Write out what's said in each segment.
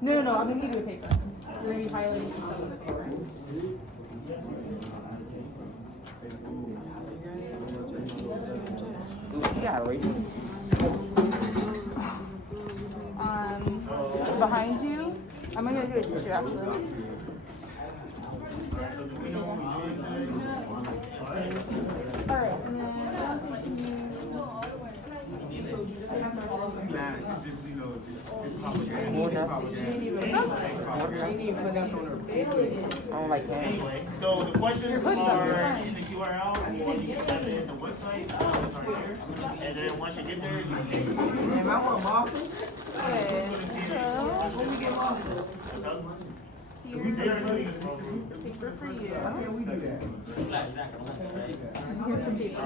No, I'm gonna give you a paper. You're gonna be highlighting some stuff on the paper. Yeah, right. Behind you, I'm gonna do a tissue actually. Alright, and then I don't like that. Anyway, so the questions are in the URL, or you can type it in the website, it's right here. And then once you get there, you can Damn, I want markers. okay, When we get markers? we are doing this program. paper for you. How can we do that? Here's some paper.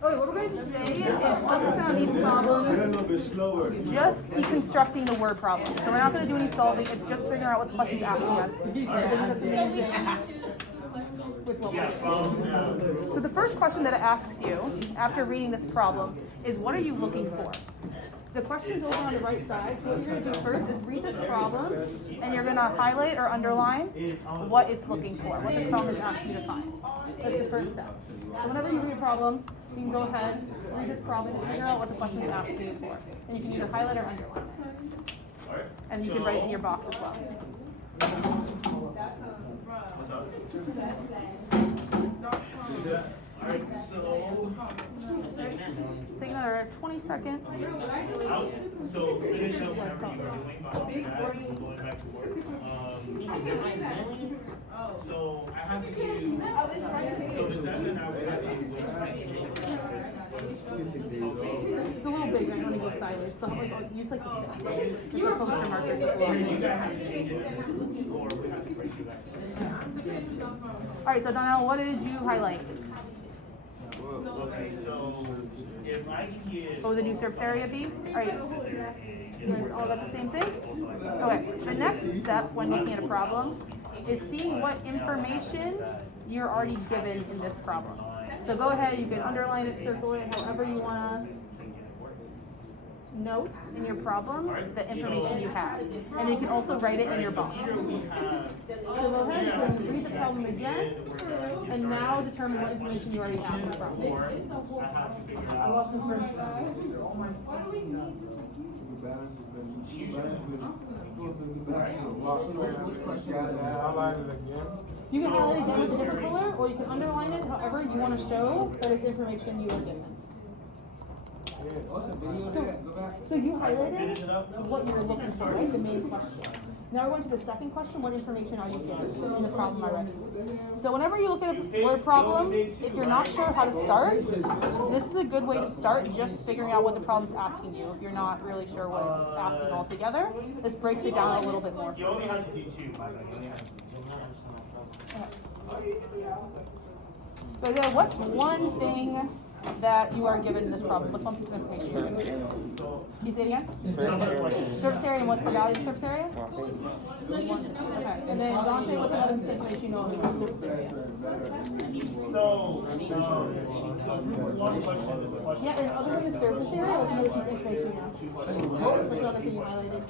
Okay, what we're going to do today is focus on these problems, just deconstructing the word problem. So we're not going to do any solving, it's just figuring out what the question's asking us. I think that's amazing with what we're doing. So the first question that it asks you, after reading this problem, is what are you looking for? The question is over on the right side, so what you're going to do first is read this problem, and you're going to highlight or underline what it's looking for, what the problem is asking you to find. That's the first step. So whenever you read a problem, you can go ahead, read this problem, and figure out what the question is asking you for. And you can either highlight or underline it. And you can write in your box as well. What's up? Alright, so Take another 20 seconds. so finish up whatever you were doing, but after that, going back to work. So I have to do, so the session I would have to do It's a little big right when you go sideways, so like, use like the stick. Use the poster markers as well. you guys have to change it, or we have to break you guys. Alright, so Donnell, what did you highlight? Okay, so if I can get. What would the new surface area be? Alright, you guys all got the same thing? Okay, the next step when looking at a problem is seeing what information you're already given in this problem. So go ahead, you can underline it, circle it, however you want to note in your problem the information you have. And then you can also write it in your box. So go ahead, you can read the problem again, and now determine what information you already have in the problem. I lost the first You can highlight it again with a different color, or you can underline it however you want to show that it's information you are given. So you highlighted what you were looking for, right? The main question. Now we're going to the second question, what information are you given in the problem already? So whenever you look at a word problem, if you're not sure how to start, this is a good way to start just figuring out what the problem's asking you. If you're not really sure what it's asking altogether, this breaks it down a little bit more. You only have to do two, by the way. You only have to do So again, what's one thing that you are given in this problem? What's one piece of information? Can you say it again? Surface area, and what's the value of the surface area? Okay, and then Dante, what's another piece of information you know about the surface area? So one question is the question. Yeah, and other than the surface area, what's another piece of information you know? What's another thing you highlighted?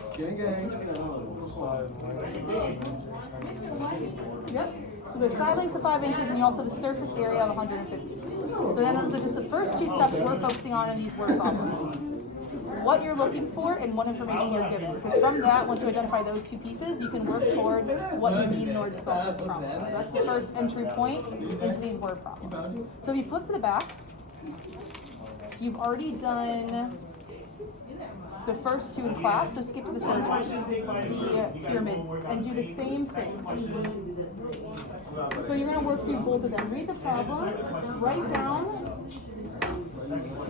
Yep. So there's side lengths of 5 inches, and you also have a surface area of 150. So then those are just the first two steps we're focusing on in these word problems. What you're looking for and what information you're given. Because from that, once you identify those two pieces, you can work towards what you need in order to solve this problem. So that's the first entry point into these word problems. So if you flip to the back, you've already done the first two in class, so skip to the third one, the pyramid, and do the same thing. So you're going to work through both of them. Read the problem, write down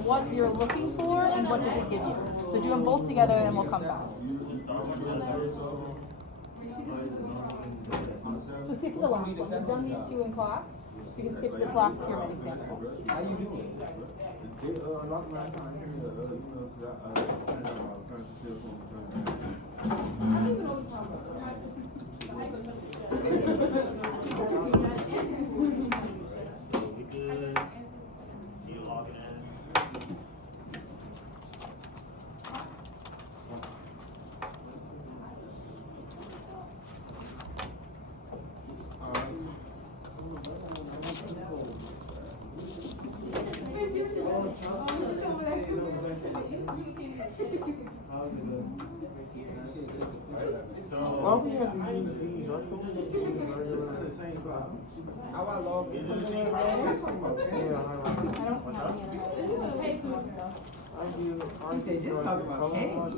what you're looking for and what does it give you. So do them both together and we'll come back. So skip to the last one. You've done these two in class. You can skip to this last pyramid example. So, How I log is in? it the same I problem? don't have any internet. He said, just talk about candy.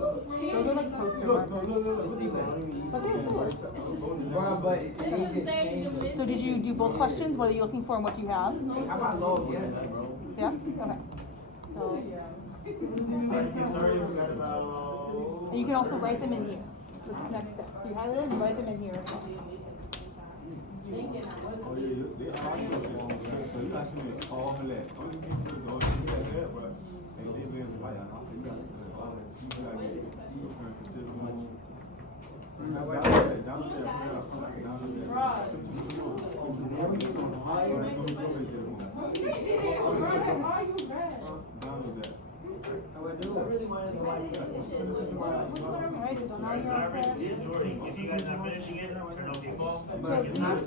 Those are like poster markers. But they're cool. Well, but it just changed. So did you do both questions? What are you looking for and what do you have? How about log in? Yeah? Okay. So, Alright, get started, we got about. and you can also write them in here. This is next step. So you highlight them and write them in here as well. How I do it? Alright, so now you're all set. Yeah, Jordan, if you guys are finishing it, turn off your phone. So It's these, not.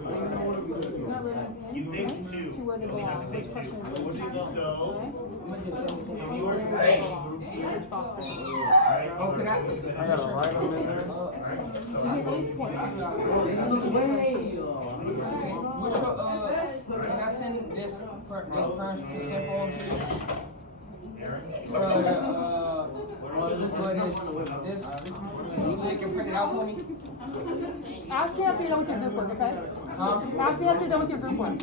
you You pick two. to where they You only have belong. to Which pick question two. is it? So, I'm gonna just send it to if you. you are to Where pick, they belong. Which box is it? alright. Oh, could I? I gotta write them in there. You get 8 points. What's your, can I send this person consent form to you? For this, so you can print it out for me? Ask me after you're done with your group work, okay? Huh? Ask me after you're done with your group work.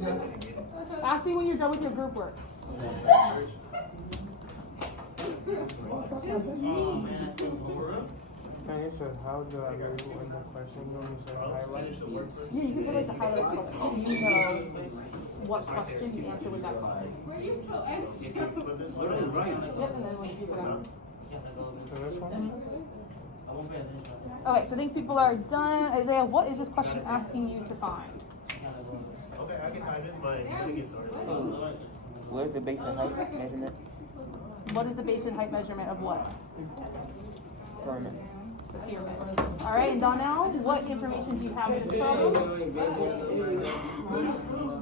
Yeah. Ask me when you're done with your group work. And it says, how do I label in the question? When you say highlight. Yeah, you can put like the highlight question, so you know what question you answer with that color. Yep, and then when you do that. So this one? Okay, so I think people are done. Isaiah, what is this question asking you to find? Okay, I can type it, but you can get started. Where's the base and height measurement? What is the base and height measurement of what? Pyramid. The pyramid. All right, and Donnell, what information do you have in this problem?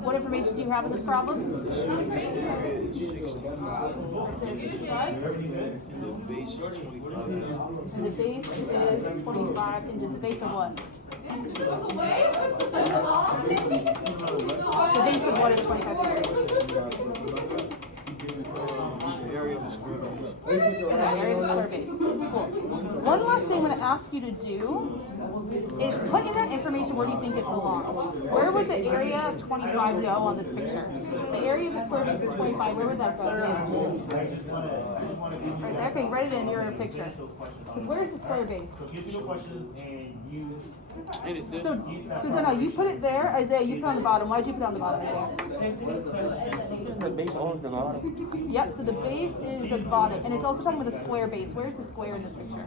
What information do you have in this problem? And the base is 25 inches. The base of what? The base of what is 25 inches? Area of the square base. Okay, area of the square base. Cool. One last thing I'm going to ask you to do is put in that information where you think it belongs. Where would the area of 25 go on this picture? The area of the square base is 25. Where would that go? Right there. Okay, write it in your picture. Because where's the square base? So get to the questions and use. So Donna, you put it there. Isaiah, you put it on the bottom. Why did you put it on the bottom, Isaiah? The base owns the bottom. Yep, so the base is the bottom. And it's also talking about the square base. Where's the square in this picture?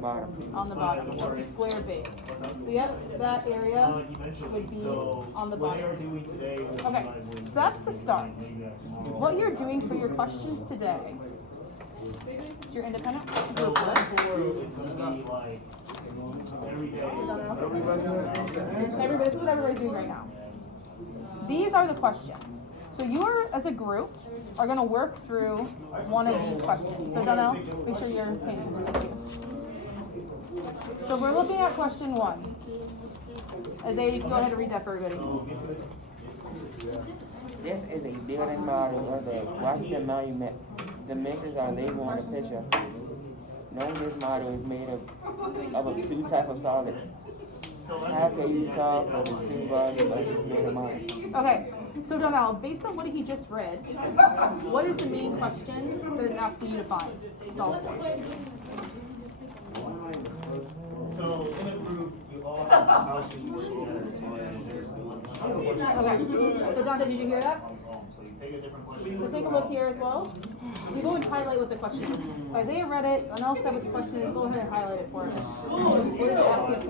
Bottom. On the bottom. That's the square base. So yep, that area would be on the What they are bottom. doing today will be Okay, like so that's the start. What you're doing for your questions today is your independent group work. It's gonna be like every day. Everybody, this is what everybody's doing right now. These are the questions. So you, as a group, are going to work through one of these questions. So Donnell, make sure you're paying attention. So we're looking at question 1. Isaiah, you can go ahead and read that for everybody. This is a building model of the Washington Monument. Dimensions are labeled on the picture. Knowing this model is made of a two type of solids. How can you solve for the two values of this building model? Okay, so Donnell, based on what he just read, what is the main question that it's asking you to find? Solve for. So in a group, you all have houses together. Okay, so Dante, did you hear that? So you take a different question. So take a look here as well. You go and highlight what the question is. So Isaiah read it, and I'll say what the question is. Go ahead and highlight it for us. What does it ask us to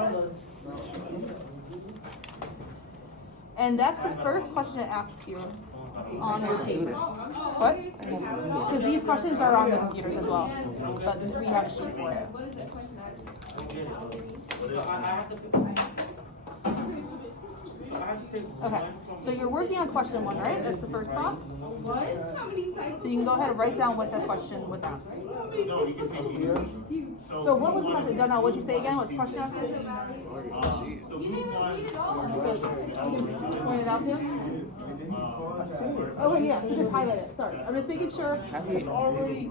do? And that's the first question it asks you on your paper. What? Because these questions are on the computers as well, but we have a sheet for it. Okay, so you're working on question 1, right? That's the first box. So you can go ahead and write down what the question was asked. No, you can pick here. So what was the question? Donnell, what'd you say again? What's the question asked? So group one. Point it out to him? Okay, yeah, so just highlight it. Sorry, I'm just making sure it's already,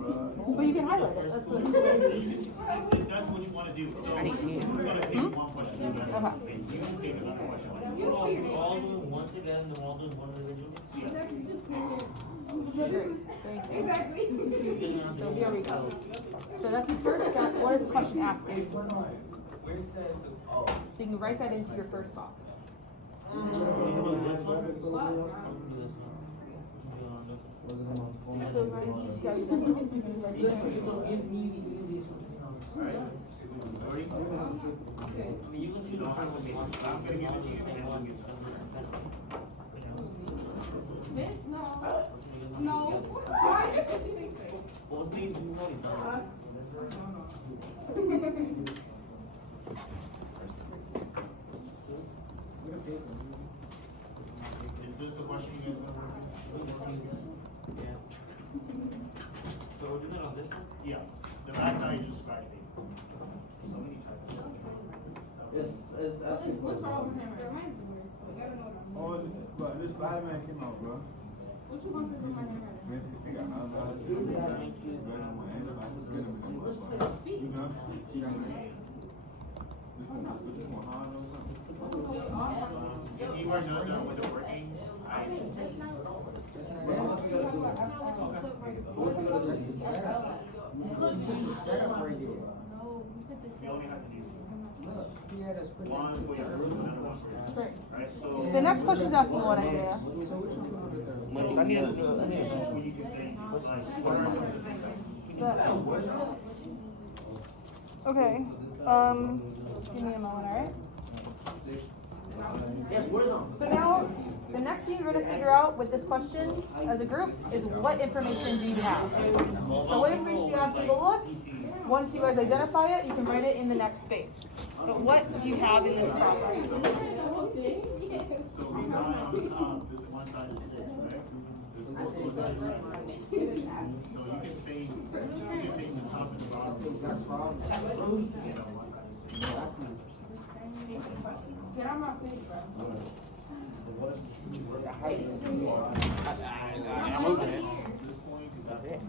but you can highlight it. That's what. If that's what you want to do. So we're gonna pick one question. Okay. And you can pick another question. All doing one together and all doing one individually? Yes. Thank you. So here we go. So that's the first step. What is the question asking? So you can write that into your first box. You doing this one? You doing this one? So Ready? I mean, you can choose which one would be. I'm gonna give it to you and then we'll get started. No. What things you already done? Is this the question you guys gonna work with? Yeah. So we're doing it on this one? Yes. That's how you describe it. So many types. It's asking for. Oh, but this Spider-Man came out, bro. What you want to do my hair? They got you know? If you are not done with the working, Setup right here. you only have to do Look, he had us put one for your group and then one for yours. Great. Right? So The next question is asking what idea. So which one do you want to do? I need to. when you can think, Okay. Give me a moment, alright? So now, the next thing you're gonna figure out with this question as a group is what information do you have? So what information do you have? Take a look. Once you guys identify it, you can write it in the next space. But what do you have in this problem? So we saw on the top, this one side is 6, right? This also one side is 6. So you can think the top and the bottom. You know, one side is 6. Get on my face, bro. I'm open it. At this point, you got it.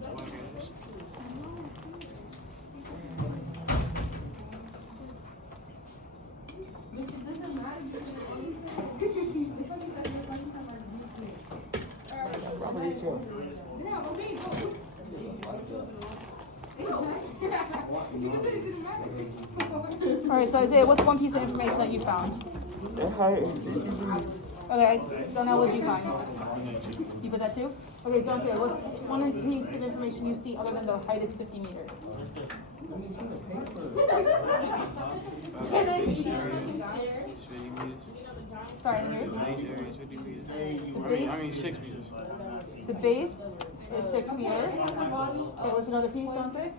Probably true. Alright, so Isaiah, what's one piece of information that you found? The height. Okay, Donnell, what'd you find? You put that too? Okay, Dante, what's one piece of information you see other than the height is 50 meters? Let me see the paper. Sorry, I didn't hear you. 6 meters. The base is 6 meters. Okay, what's another piece, Dante?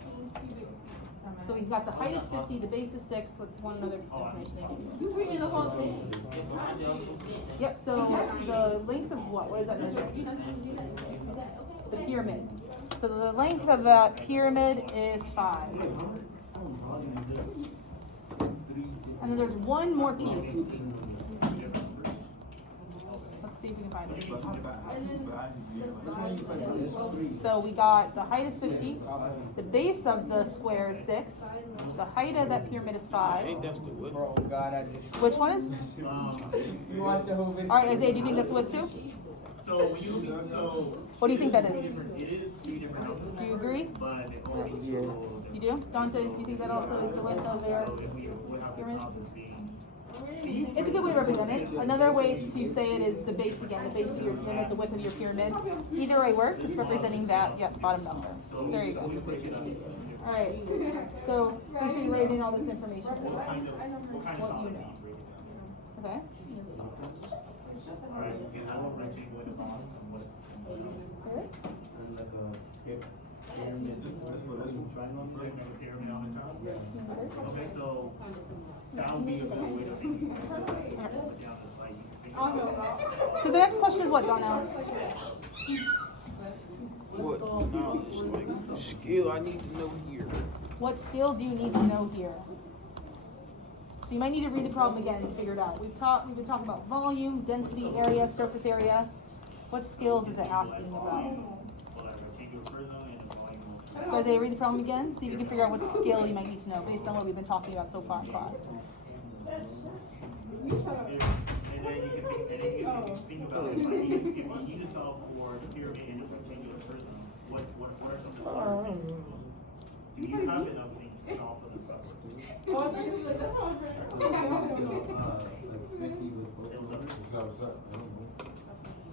So we've got the height is 50, the base is 6. What's one other piece of information? You read me the whole thing. Yep, so the length of what? What does that measure? The pyramid. So the length of that pyramid is 5. And then there's one more piece. Let's see if we can find it. So we got the height is 50, the base of the square is 6, the height of that pyramid is 5. Oh God, I just. Which one is? You watched the whole video. Alright, Isaiah, do you think that's width too? So when you, so. What do you think that is? It is 3 different numbers. Do you agree? But according to. You do? Dante, do you think that also is the width of their So if we would have the pyramid? top as being. It's a good way to represent it. Another way to say it is the base again, the base of your pyramid, the width of your pyramid. Either way works, it's representing that, bottom number. So there you go. Alright, so make sure you write in all this information. What kind of What solid unit? are you Okay? Alright, you can have a rectangle at the bottom and what else? Okay. This for this one. First, make a pyramid on the top. Okay, so that would be a good way to think. So let's put down this like. So the next question is what, Donnell? What knowledge, like skill I need to know here? What skill do you need to know here? So you might need to read the problem again to figure it out. We've been talking about volume, density, area, surface area. What skills is it asking about? So Isaiah, read the problem again. See if you can figure out what skill you might need to know based on what we've been talking about so far in class. And then you can think about it. Like, if you need to solve for a pyramid in a rectangular prism, what are some of the things? Do you have enough things to solve for the subject?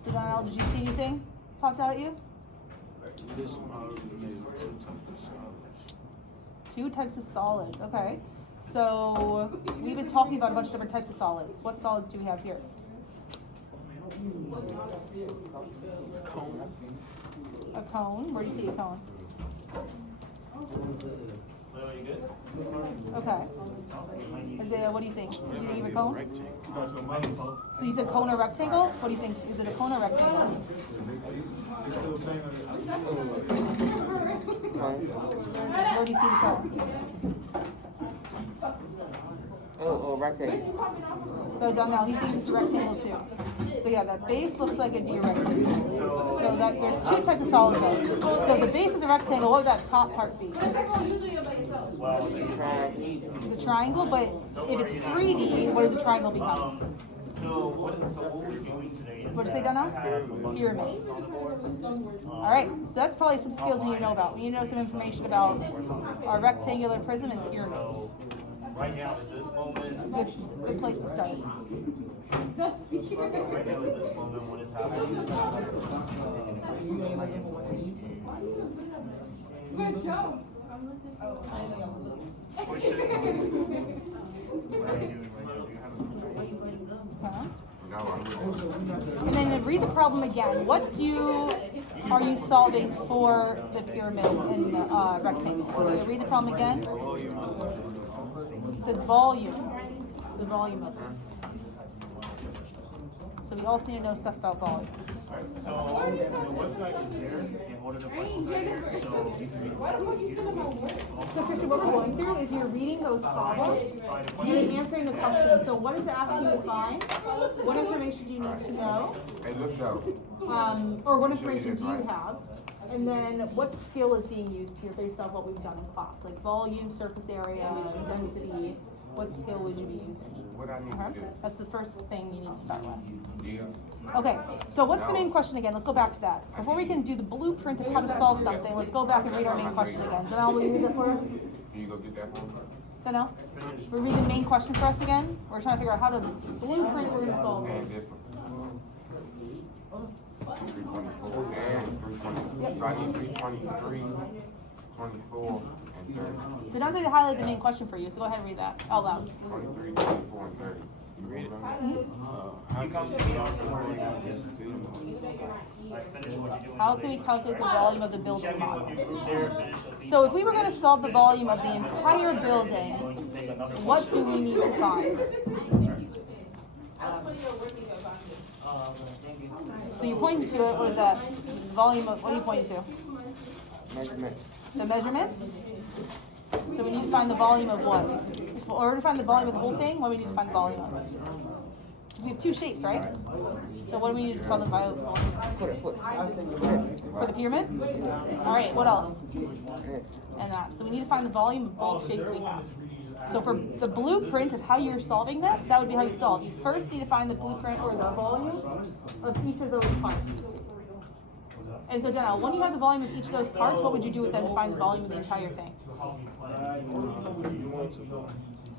So Donnell, did you see anything popped out at you? This model is made of 2 types of solids, okay. So we've been talking about a bunch of different types of solids. What solids do we have here? A cone. Where do you see a cone? Leo, you good? Okay. Isaiah, what do you think? Do you think of a cone? Got your microphone. So you said cone or rectangle? What do you think? Is it a cone or rectangle? They still saying that. Where do you see the cone? Oh, rectangle. So Donnell, he thinks it's a rectangle too. So yeah, that base looks like it'd be a rectangle. So that there's 2 types of solids though. So if the base is a rectangle, what would that top part be? The triangle, but if it's 3D, what does the triangle become? So what we're doing today is What'd you say, Donna? Pyramid. Alright, so that's probably some skills we need to know about. We need to know some information about our rectangular prism and pyramids. So right now at this moment, Good place to start. so right now at this moment, what is happening is Good job. what are you doing right now? Do you have And then read the problem again. What are you solving for the pyramid and the rectangle? So read the problem again. It said volume. The volume of it. So we also need to know stuff about volume. Alright, so the website is there in order to questions are there. So you can read So Christian, what we're going through is you're reading those problems and then answering the questions. So what does it ask you to find? What information do you need to know? Hey, look though. Or what information do you have? And then what skill is being used here based on what we've done in class? Like volume, surface area, density. What skill would you be using? What I need to do? That's the first thing you need to start with. Yeah. Okay, so what's the main question again? Let's go back to that. Before we can do the blueprint of how to solve something, let's go back and read our main question again. Donnell, will you read that for us? Can you go get that for me? Donnell? We'll read the main question for us again. We're trying to figure out how to blueprint we're going to solve And this. this one. 324 and 320. So I need 323, 24, and 30. So don't need to highlight the main question for you, so go ahead and read that out loud. 23, 24, and 30. You read it? you come to me afterward. Like finish what you're doing. How can we calculate the volume of the building Check in model? with your group there, finish the So if we were going to solve the volume of the entire building, going to take another what do we need to find? So you're pointing to it, what is that? Volume of, what are you pointing to? Measurement. The measurements? So we need to find the volume of what? In order to find the volume of the whole thing, what do we need to find the volume of? We have 2 shapes, right? So what do we need to find the volume of? For the pyramid? Alright, what else? And that. So we need to find the volume of both shapes we have. So for the blueprint of how you're solving this, that would be how you solve. You first need to find the blueprint or the volume of each of those parts. And so Donnell, when you have the volume of each of those parts, what would you do with them to find the volume of the entire thing?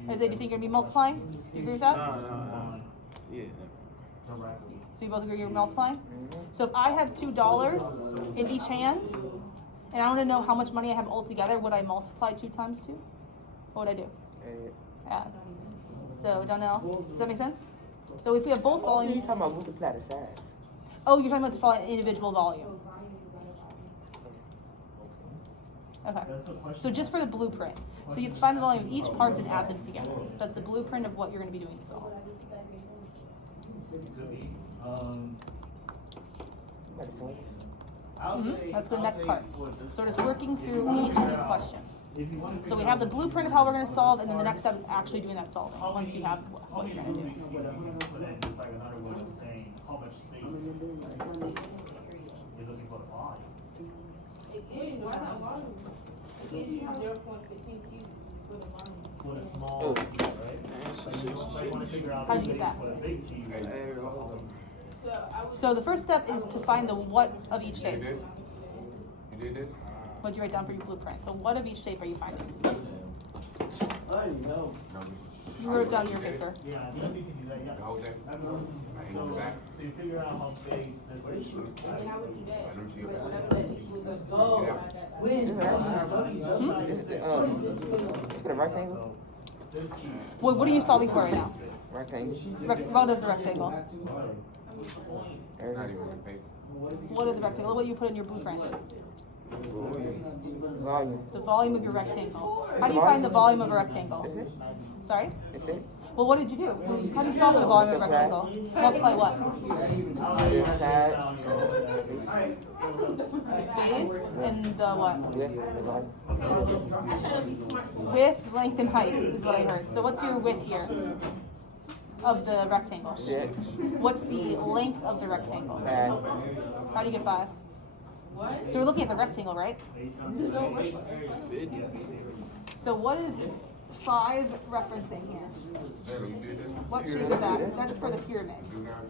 Is it, do you think you're going to be multiplying? Do you agree with that? Yeah. So you both agree you're multiplying? So if I have $2 in each hand, and I want to know how much money I have altogether, would I multiply 2 times 2? What would I do? Add. So Donnell, does that make sense? So if we have both You're volumes, talking about multiply the size. oh, you're talking about to find individual volume. Okay. That's the question. So just for the blueprint. So you have to find the volume of each parts and add them together. So that's the blueprint of what you're gonna be doing to solve. Could be. Like, so, That's the I'll next say part. for this So just part, working if through you wanna each of figure these out- questions. If you wanna So figure we have out the the blueprint of how we're gonna solve, and then the next step is actually doing that solving, How once you many- have how what you're many gonna do. Rubik's Cube you can put in, just like another way of saying how much space you're looking for the volume. Wait, why not volume? It gives you 0.15 cubes for the volume. For the small Oh. cube, right? Like you wanna figure out How'd the you get space that? for the big cube. So I would. So the first step is to find the what of each You shape. did this? You did this? What'd you write down for your blueprint? The what of each shape are you finding? No, You wrote down your paper. Yeah, I guess you can do that, yes. the whole thing? Like, in the back? So you figure out how big this is. Then I would do that. Let me see your But back. whatever that is, we'll just go. This is, put a rectangle? So this cube. What are you solving for right now? Rectangle. What of the rectangle? Not even the paper. What of the rectangle? What you put in your blueprint? Volume. The volume of your rectangle. How do you find the volume of a rectangle? Is it? Sorry? Is it? Well, what did you do? How do you solve for the volume of a rectangle? Multiply what? This side, Base and the what? width, the volume. Width, length, and height is what I heard. So what's your width here of the rectangle? 6, What's the length of the rectangle? 5, How do you get 5? So we're looking at the rectangle, right? So what is 5 referencing here? Jayla, you did this? What shape is that? That's for the pyramid.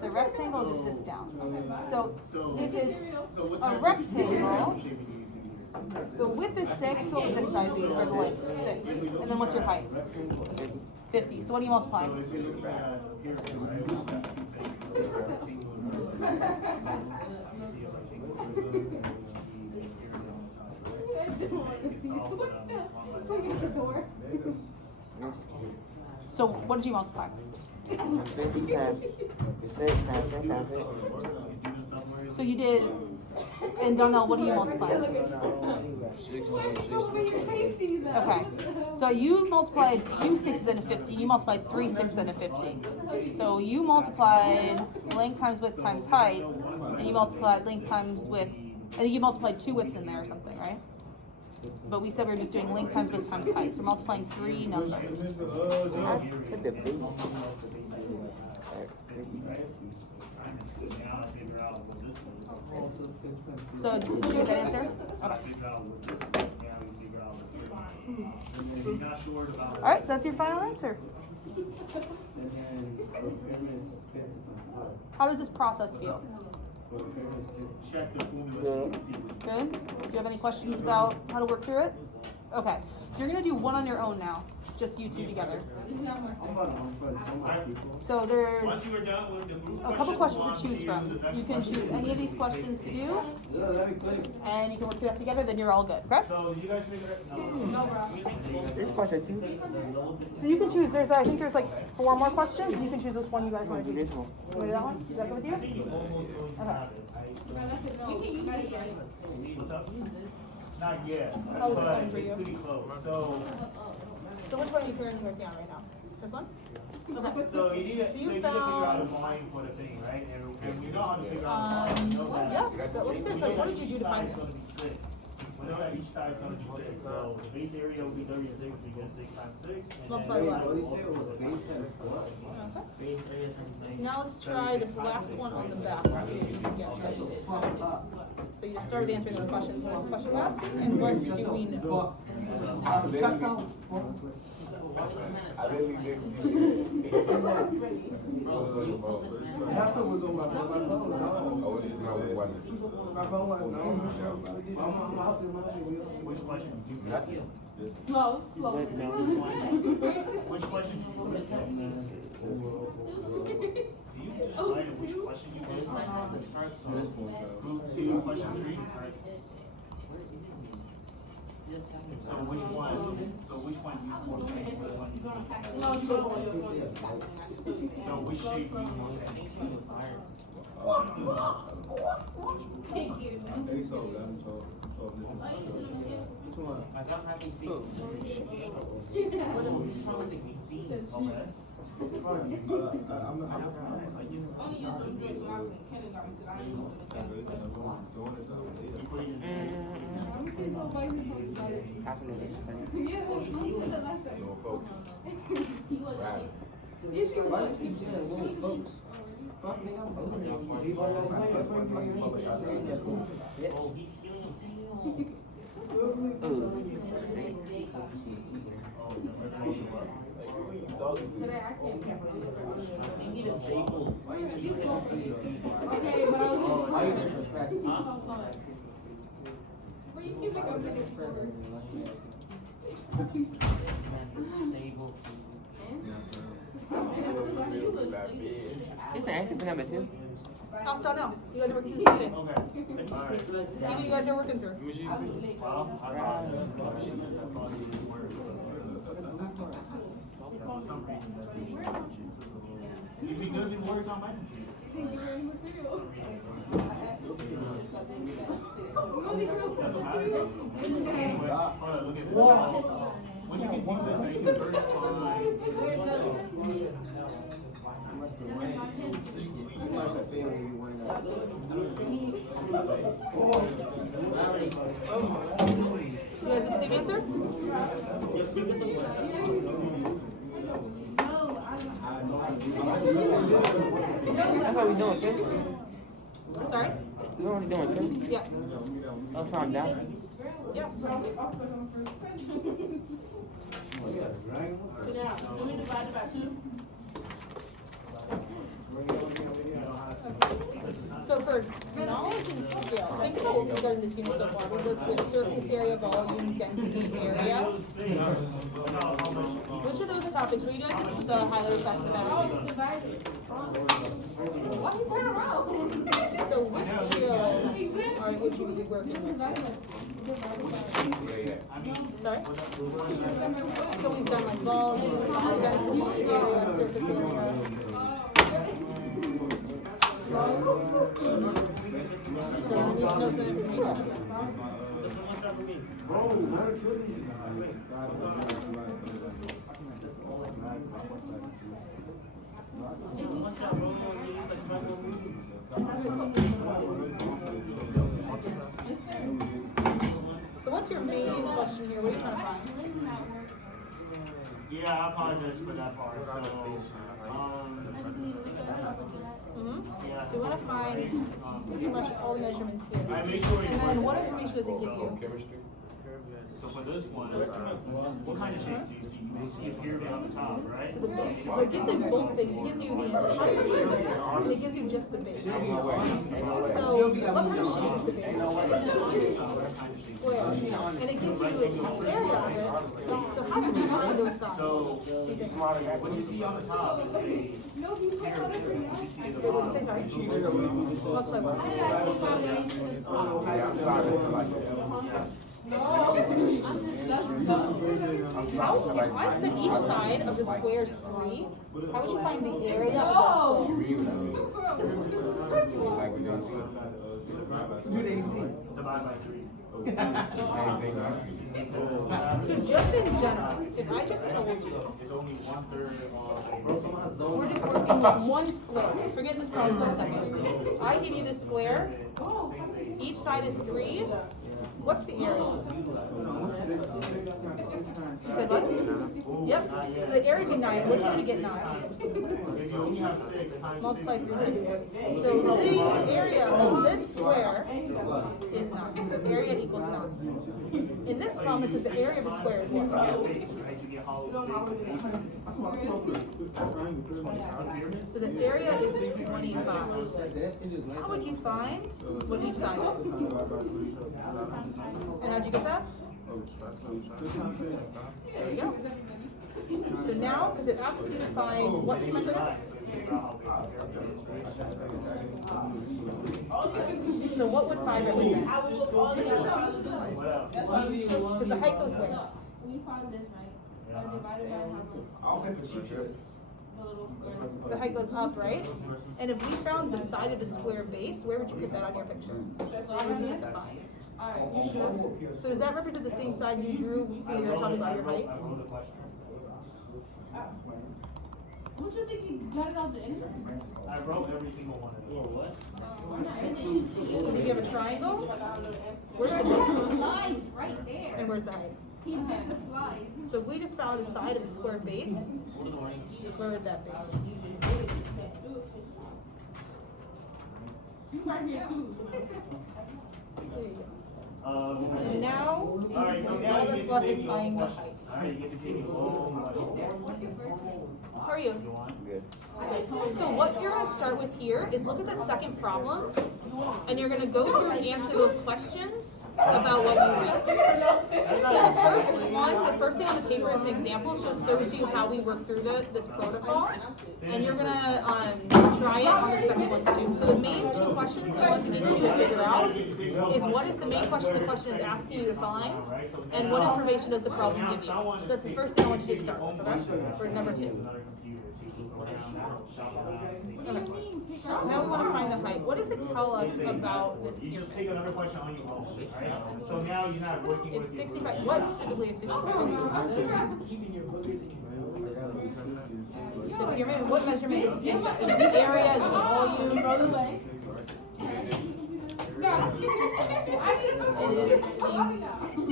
The rectangle is just this down. So if it's a rectangle, the width is 6, so this side is for the length, 6. And then what's your height? 50. So what do you multiply? So if you're looking at a pyramid, right, it's got 2 faces. See if I can So what did you multiply? 50 times 6 times 10 times 6. So you did, and Donnell, what do you multiply? Okay, so you multiplied 2 6s and a 50, you multiplied 3 6s and a 50. So you multiplied length times width times height, and you multiplied length times width, I think you multiplied 2 widths in there or something, right? But we said we were just doing length times width times height, so we're multiplying 3 numbers. I put the base. So did you get that answer? Okay. Alright, so that's your final answer. How does this process feel? check the formula. Good? Do you have any questions about how to work through it? Okay, so you're gonna do one on your own now, just you two together. So there's Once you are done with the group a couple questions we'll to choose see you in from. the next You can question. choose any of these questions to do, and you can work through that together, then you're all good, okay? So you guys figure it? This question too. So you can choose, I think there's like 4 more questions, and you can choose which one you guys wanna do. This one. You wanna do that one? Is that good with you? Okay. We can use it, right? What's up? Not yet, How is this but going for it's you? pretty close. So So which one are you currently working on right now? This one? Okay. So you need to, So so you you need to figure out a found- volume for the thing, right? And we know how to figure out the volume. We know that. Yeah, that looks good, but what did you do to find Each this? side's gonna be 6. We know that each side's gonna be 6. So the base area will be 36 because 6 times 6. And Multiply then what? base area So now let's try this last one on the back. Let's see if you can get what you did. So you just started answering those questions. What is the question last? And what do we know? I really didn't see it. After was on my phone. Oh, it is, no, it wasn't. My phone wasn't on. Which question? Nothing. Slow, slow. Which question? Do you just write which question you guys right now? So group 2, question 3, right? So which one? So which one you scored? Which one you So which shape do you want? Thank you. They sold that, I'm told. Which one? I don't have any feet. Okay. I'm not. Only use them drinks when I was in kindergarten because I didn't know the Why you keep saying little folks? Fuck me, I'm opening Oh, he's healing Today I can't camera. He need a stable. Okay, but I was Why you disrespectful? But you keep like a minute forward. Stable. It's an active number two. I'll start now. You guys are working through Steven. Okay. Alright. Steven, you guys are working through. Well, I thought these were. For some reason, because it works on my computer. That's what happened. Anyway, hold on, look at this. So, what you can do is that you can first You guys get the same answer? That's what we doing, too. Sorry? We only doing two. Yeah. Oh, so I'm down. Yeah. Let me divide it by 2. So for knowledge and skill, think about what we've done in this unit so far. We've looked with surface area, volume, density, area. Which of those topics, will you guys just use the highlighter back to the back? Why you turn around? So which skills would you be working with? Sorry? So we've done like volume, density, area, surface area. So you need to know some information. So what's your main question here? What are you trying to find? Yeah, I apologize for that part. So, yeah. So you want to find pretty much all the measurements here. I make sure And then what information does it give you? Chemistry. So for this one, what kind of shape do you see? You see a pyramid on the top, right? So the base, so it gives you both things. It gives you the entire pyramid, and it gives you just the base. So what kind of shape is the base? Square. And it gives you the area of it. So how do you find those sides? So what you see on the top is a pyramid. What you see at the Wait, what did you say? Sorry. What's clever? Yeah, I'm starting to like it. How, if I said each side of the square is 3, how would you find the area of that square? Like we don't see. Do they see? Divide by 3. Same thing I see. So just in general, if I just told you, It's only 1/3 of we're just working with one square, forget this problem for a second. I give you this square, each side is 3, what's the area? You said what? Yep, so the area would be 9, which one do we get 9? if you only have 6 times Multiply 3 times 3. So the area of this square is 9, so area equals 9. In this problem, it says the area of a square is what? So the area is 25. That's it? It's just How would you find what each side is? And how'd you get that? There you go. So now, because it asks you to find what to measure next. So what would 5 represent? I would look all the way around the door. That's why we Because the height goes where? When you find this, right? So divided by how much? I'll pay for cheap trip. The little square. The height goes up, right? And if we found the side of the square base, where would you put that on your picture? That's So all I I was need? gonna define. Alright, you sure? So does that represent the same side you drew when you were talking about your height? I wrote the question. Don't you think you got it off the internet? I wrote every single one of them. Is it easy? If you have a triangle, Like, I don't know the answer. where's the The base? slides right there. And where's the height? He did the slides. So if we just found the side of the square base, where would that be? You right here too. There you go. And now, Alright, so now all you that's get to left take is your finding the question. height. Alright, you get to take your long question. What's your first name? How are you? You want? So what you're gonna start with here is look at that second problem, and you're gonna go through and answer those questions about what you read. So the first thing on the paper is an example, so it shows you how we work through this protocol, and you're gonna try it on the second one too. So the main two questions we want to get you to figure out is what is the main question the question is asking you to find, and what information does the problem give you. So that's the first thing I want you to start with, okay? For number two. Another computer, so you look around, shop around. What do you mean? Pick So up? now we want to find the height. What does it tell us about this You piece? just pick another question on your own, right? So now you're not working It's with your group. 65. What specifically is 65 inches? What measurement is that? Is it the area? Is it the volume? It is the,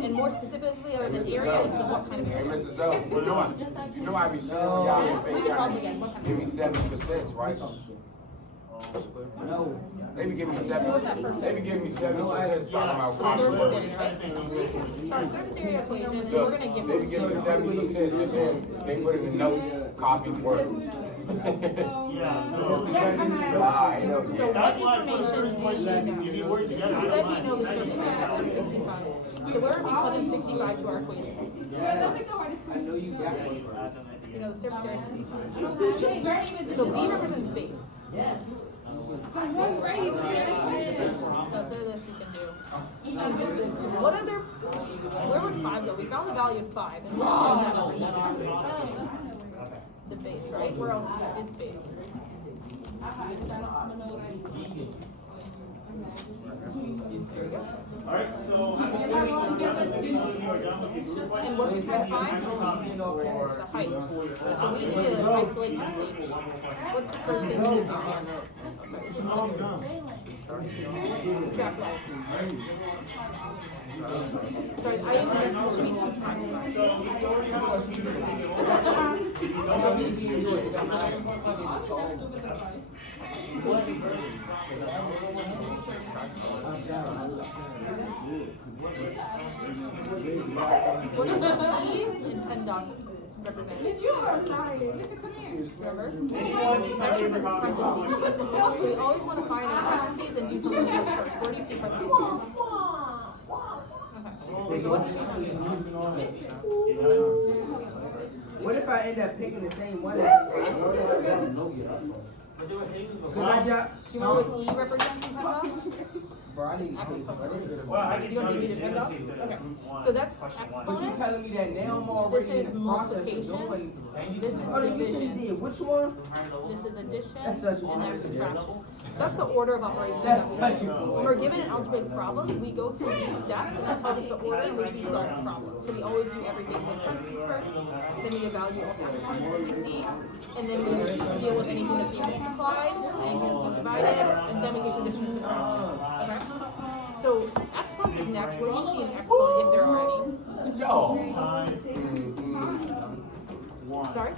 and more specifically, other than area, it's the what kind of Hey, area? Mr. Zell, you know I be seeing y'all on FaceTime. Give me 7%, right? No. They be giving me So what's that 7%. first? They be giving me 7% talking about Surface concrete. area, right? So our surface area equation, and So we're gonna give they be this to giving me you. 70%, just saying, they put in the notes, copy word. Yeah, so. Lie, you know. So That's what why for the information first do you question, know? if you work together, You I said don't you mind. know the Second, surface area, that's 65. So where are we plugging 65 to our equation? Yeah, that's like the hardest I know you got it. You know, the surface area is 65. question. So B represents base. I'm not ready for it. So instead of this, we can do. What other, where would 5 go? We found the value of 5, and which one does that represent? The base, right? Where else is base? There we go. Alright, so I'm assuming you are done with your group question. And what we trying to find? Actual copy The for- height. So we need to isolate the stage. What's the first thing we do? Track left. Sorry, I even missed, this should be 2 times. So you already have a computer, if you don't I know he can do it. He got What does the E in PEMDAS represent? Mr. Come here. Remember? Anytime you ever talk about Parentheses. So we always want to find parentheses and do something else first. Where do you see parentheses? Okay. So what's 2 times 5? What if I end up picking the same one as Do you know what E represents in PEMDAS? Bro, I need to pick what is it? Well, I can You don't tell need you me to pick up? generally Okay. the group one, So that's question one. But you exponents. telling me that now I'm already This is in the process of multiplication. doing. This is Oh, you said you division. did. Which one? This is addition, That's such a and that's good subtraction. So that's the order of operations That's that we such a do. good When we're given an algebraic problem, we go through these steps, and that tells us the order in which we solve the problem. So we always do everything with parentheses first, then we evaluate all the exponents that we see, and then we deal with anything that's being multiplied, anything that's being divided, and then we get to addition and subtraction. Okay? So exponents is next. Where do you see an exponent if there are any? Yo. One. Sorry?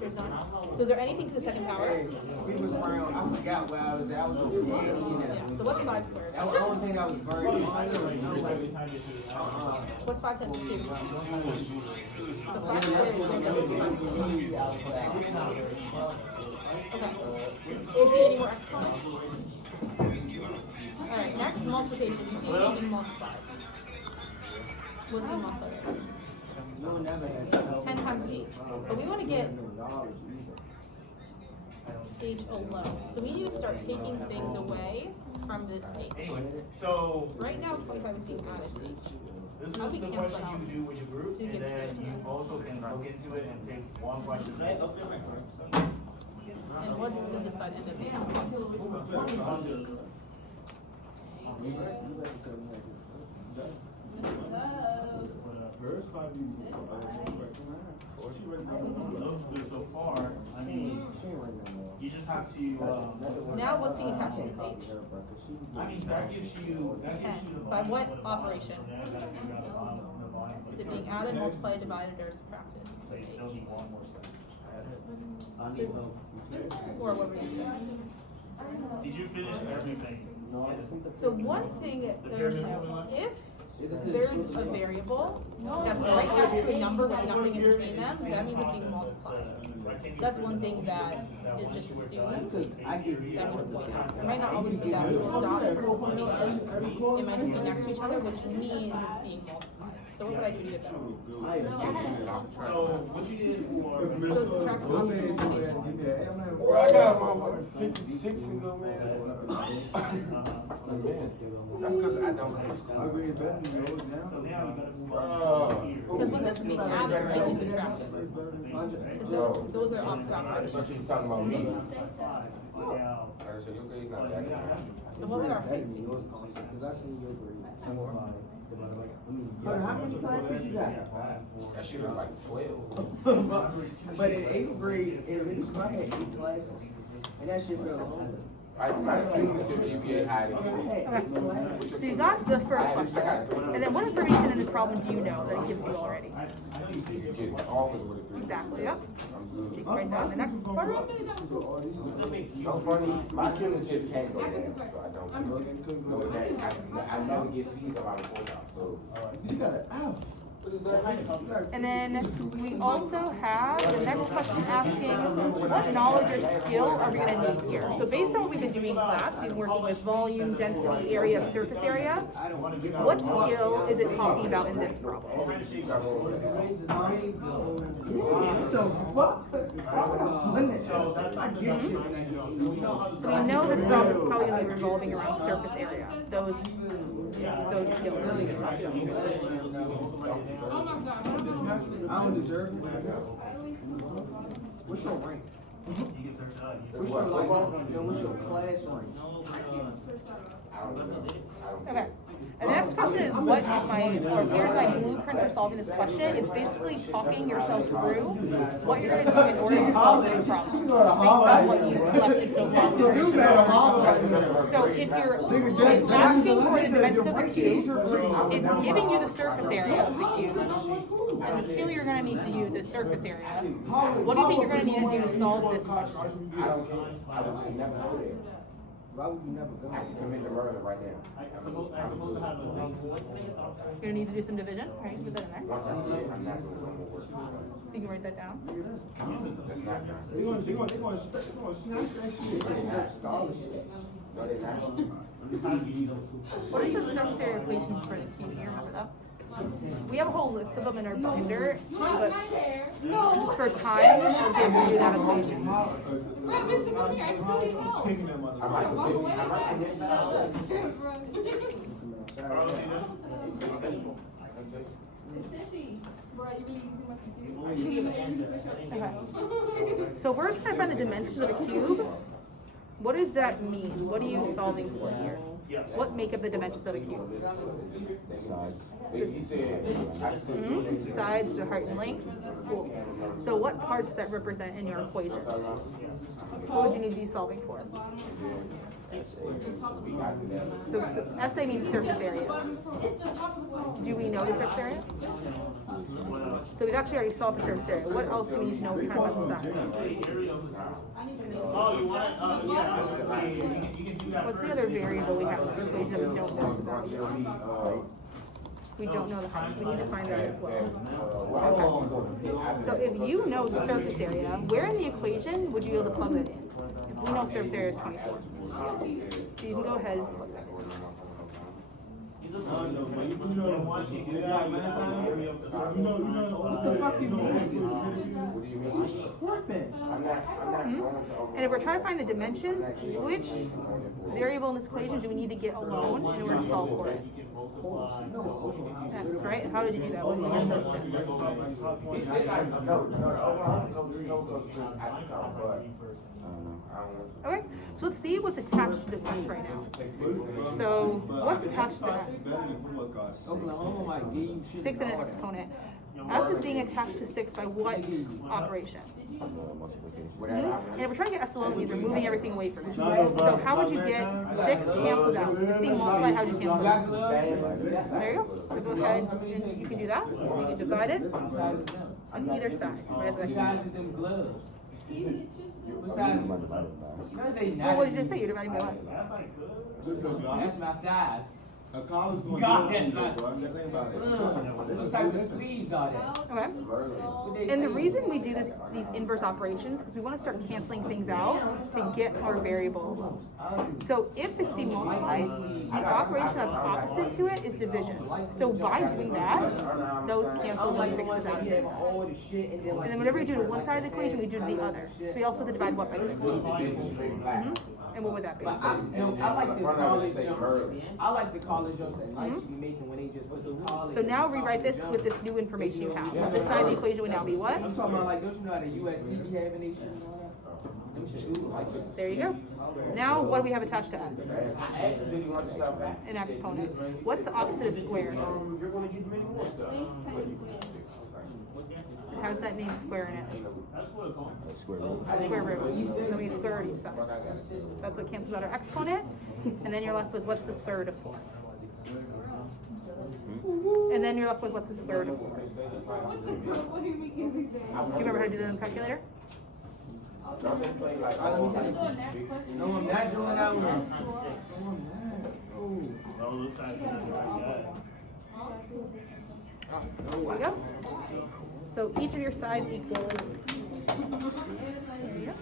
There's none. So is there anything to the second power? We was around. I forgot where I was at. I was with the Yeah. So what's 5 squared? That was the only thing that was very Every funny. time you do it. What's 5 times 2? So 5 squared is 5. Okay. Is there any more exponents? Alright, next multiplication. You see anything being multiplied? What's being multiplied? No, never had. 10 times 8. But we want to get page alone. So we need to start taking things away from this page. Anyway, so Right now, 25 is being added to each. this How is we the cancel question it out? you do with your group, So you and get then to you it. also can look into it and pick one question. And what does this side end up being? Hers probably more correct than mine. Or she ready to Looks good so far. I mean, you just have to, Now what's being attached to this page? I mean, that gives you the 10. volume. By what operation? So now you gotta figure out the volume for Is the it being filter. added, multiplied, divided, or subtracted? So you still need one more step. Or what were you saying? Did you finish everything? So one thing that there's no, if there's a variable that's right next to a number with nothing in between them, that means it's being multiplied. That's one thing that is just assumed that we need to point out. There might not always be that little dot for information. It might just be next to each other, which means it's being multiplied. So what would I do to that? So what you did for. So subtract Go option ahead, is go one. ahead and give me that. I'm having Well, I got motherfucking 56 and go, man. That's because I don't come to I school. read better than yours now. So now you gotta move on to here. Because when this is being added, right, you subtract it. Because those are opposite operations. But she's talking about me. Five, but now. So your grade's not that good. So what would our height be? How many classes you got? That shit was like 12. But in 8th grade, in middle school, I had 8 classes. And that shit felt longer. I think the GPA high. I had 8 classes. So you got the first question. And then what information in this problem do you know that it gives you already? You get the office with a 3. Exactly, yep. I'm You good. can write down the next part. So funny, my chemistry tip can't go down, so I don't. No, it can't. I never get C's about a 4 top, so. You got an F. What is that? And then we also have the next question asking, what knowledge or skill are we gonna need here? So based on what we've been doing in class, we've been working with volume, density, area, surface area. What skill is it talking about in this problem? What the fuck? So that's I something get that you. you know how to So we know this problem is probably gonna be revolving around surface area, those skills. Oh my God, what about I don't deserve it. What's your rank? You can search up. What's your like? What's your class rank? I don't know. Okay. And the next question is, what is my, or here's my blueprint for solving this question. It's basically talking yourself through what you're gonna do in order to solve this problem, based on what you've collected so far. So if it's asking for the dimensions of the cube, it's giving you the surface area of the cube, and the skill you're gonna need to use is surface area. What do you think you're gonna need to do to solve this question? I don't care. I would just never go there. Why would you never go? I can commit the murder right now. I'm supposed to have a link to it. You're gonna need to do some division, right? Put that in there. Once I do it, I'm not doing no more work. You can write that down. That's not done. They're gonna snatch that shit. No, they're not. What is the surface area equation for the cube? Do you remember that? We have a whole list of them in our binder, but just for time, we'll be able to do that equation. Bro, Mr. Come here, I still need help. Taking that mother. I might commit, I might commit something. Bro, it's 60. It's 60. Bro, you really using my computer? Okay. So we're trying to find the dimensions of a cube. What does that mean? What are you solving for here? What make up the dimensions of a cube? He said, I just couldn't do it. Sides, the height and length? Cool. So what part does that represent in your equation? What would you need to be solving for? So SA means surface area. Do we know the surface area? So we've actually already solved the surface area. What else do we need to know kind of about the sides? Oh, you want it? Yeah, you can do that. What's the other variable we have in this equation that we don't know about? We don't know the height. We need to find that as well. Okay. So if you know the surface area, where in the equation would you be able to plug that in? If we know surface area is 24. So you can go ahead and plug that in. know, but you know, And once you do yeah, that, you man, have to hurry up the circle. you know, What the fuck you mean? What do you mean? Tripping. I'm not going to. And if we're trying to find the dimensions, which variable in this equation do we need to get alone in order to solve for it? You can multiply, so That's right. How did you do that? What did you get first? He said like, no, the Oklahoma coach told us to at the top, but I don't want to. Okay, so let's see what's attached to this S right now. So what's attached to S? Oklahoma might give you shit. 6 and an exponent. S is being attached to 6 by what operation? And if we're trying to get S alone, means we're moving everything away from it. So how would you get 6 canceled out? It's being multiplied, how would you cancel it out? There you go. So go ahead and you can do that. You can divide it on either side. Right? What size is them gloves? What size? No, they Well, not. what did you just say? You're dividing by what? That's my size. A college going God, to that's do not- bro. That ain't about it. What type of sleeves are they? Okay. What they And the say? reason we do these inverse operations because we want to start canceling things out to get our variable alone. So if 6 being multiplied, the operation that's opposite to it is division. So by doing that, those cancel those 6's out. all the shit and then And then whatever you do to one side of the equation, we do to the other. So we also have to divide what by 6. And what would that be? But I like the college jumps. I like the college jumps that Nike be making when they just put the college. So now rewrite this with this new information you have. This side of the equation would now be what? I'm talking about like, don't you know how the USC be having these shit and all that? Them shit, like, There you go. Now what do we have attached to S? I asked him, did he want the stuff back? An exponent. What's the opposite of squared? You're going to get many more stuff. It has that name square in it. that's what a coin. Square root. So we need square root each side. That's what cancels out our exponent. And then you're left with what's the square root of 4? And then you're left with what's the square root of 4? Do What do you mean, Kizzy say? you remember how to do that in the calculator? no, I'm not doing that one. Oh, looks like it's the right guy. There you go. So each of your sides equals. There you go.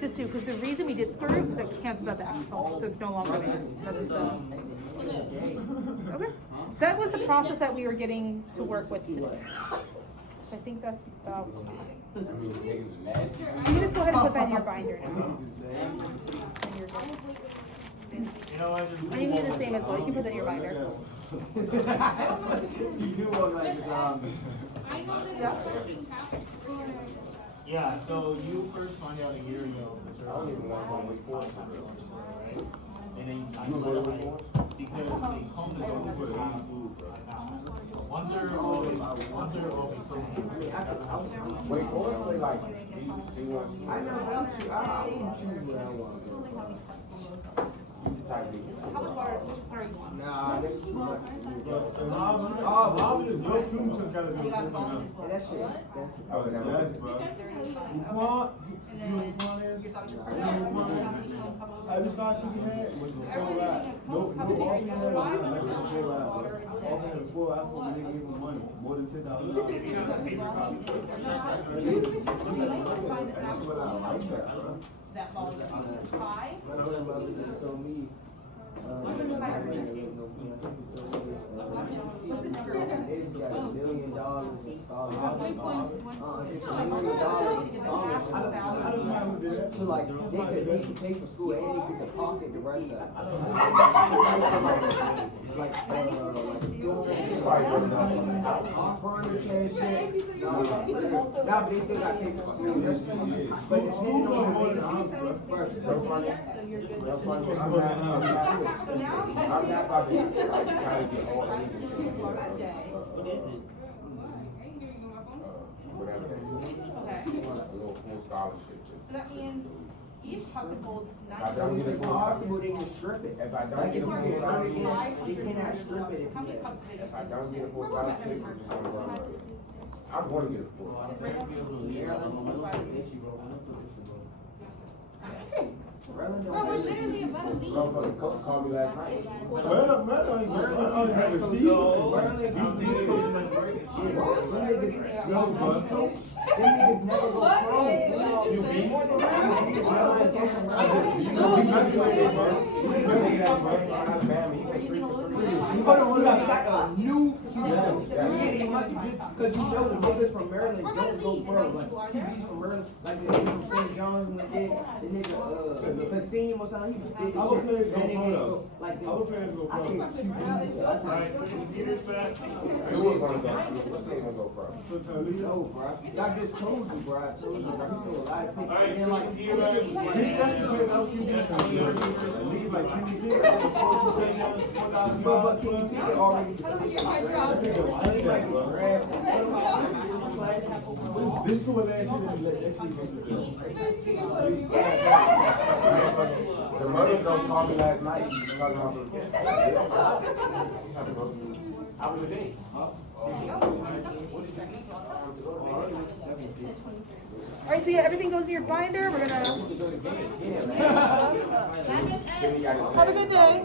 Just 2, because the reason we did square root is it cancels out the exponent, so it's no longer there. That's okay. So that was the process that we were getting to work with today. I think that's about time. You can just go ahead and put that in your binder now. And you're good. You know what? And you can do the same as well. You can put that in your binder. You do look like it's I know that Yeah. it's something happened. Yeah, so you first find out a year ago the I don't even want one with sports. right? And then you times it by because the cone is only half. One third of a so Wait, honestly, like, he wants you. I know, but I'm choose what I want. Nah, that's too much. Obviously, your future's gotta be And that shit expensive. Oh, yes, bro. Quan, you know who Quan is? You know who Quan is? This guy she had was a full rap. No, offhand had nothing. Like a full rap. Offhand was full rap, and they gave him money, more than $10,000. That's what I like that, bro. That volume is pi. My grandmother just told me. They've got $1 million in scholarships. It's $1 million in scholarships. So like, they could pay for school and they get to pocket the rest of it. Like, furniture and shit. No, but they still got to pay for school. That's but School costs more than a house, bro. I'm not about to like, try to get all Asian shit. What is it? Whatever. A little full scholarship. So that means each cup would hold If it's possible, they can strip it. If I don't Like, get if a you full get scholarship, they cannot strip it if How you many get. cups did if I don't get a full scholarship, I'm going to get a full Bro, we're literally about to leave. Motherfucker called me last night. Well, have a seat. No, bro. Them niggas never go from it. We graduated, bro. We Hold on, you got a new QB. Yeah, he must have just, cause you know the niggas from Maryland don't go pro. Like QBs from Maryland, like the nigga from St. John's when they did, the nigga Hasim or something, he was big. Other players That go nigga pro. go like this. Other players go I pro. said QB. Alright, put the computers back. Two are gonna go, what's gonna go pro? So Talib, No, bro. I just told you, bro. I told you, bro. He threw a lot of picks. And then, like, this that's the place I was keeping league like Kenny Pickett, 42 touchdowns, 4,000 but yards. Kenny Pickett already drafted. So he might get drafted. This tour last year didn't let that shit go to The mother don't call me last night, talking about I was a day. All right, so yeah, everything goes in your binder. We're gonna have a good day.